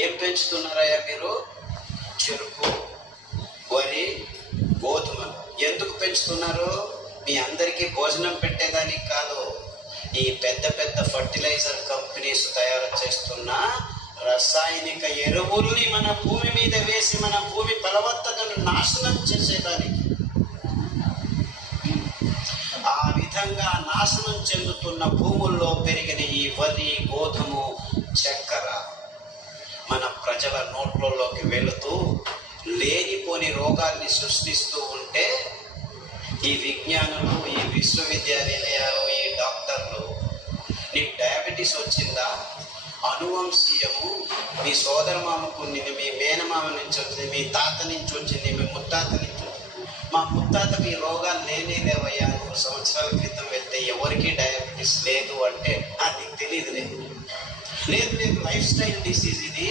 ఏం పెంచుతున్నారయ్యా మీరు? చెరుకు, వరి, గోధుమలు. ఎందుకు పెంచుతున్నారు? మీ అందరికీ భోజనం పెట్టేదానికి కాదు. ఈ పెద్ద పెద్ద ఫర్టిలైజర్ కంపెనీస్ తయారు చేస్తున్న రసాయనిక ఎరువుల్ని మన భూమి మీద వేసి మన భూమి ఫలవత్తతను నాశనం చేసేదానికి. ఆ విధంగా నాశనం చెందుతున్న భూముల్లో పెరిగిన ఈ వరి, గోధుమ, చక్కెర మన ప్రజల నోట్లలోకి వెళుతూ లేనిపోని రోగాల్ని సృష్టిస్తూ ఉంటే ఈ విజ్ఞానులు, ఈ విశ్వవిద్యాలయాలు, ఈ డాక్టర్లు, నీకు డయాబెటీస్ వచ్చిందా? అనువంశీయము, మీ సోదర మామకు, మీ మేనమామ నుంచి వచ్చింది, మీ తాత నుంచి వచ్చింది, మీ ముత్తాత నుంచి వచ్చింది. మా ముత్తాతకి ఈ రోగాలు లేవయ్యా, 100 సంవత్సరాల క్రితం వెళ్తే ఎవరికి డయాబెటీస్ లేదు అంటే నీకు తెలియదు. లేదు, లైఫ్ స్టైల్ డిసీజ్ ఇది.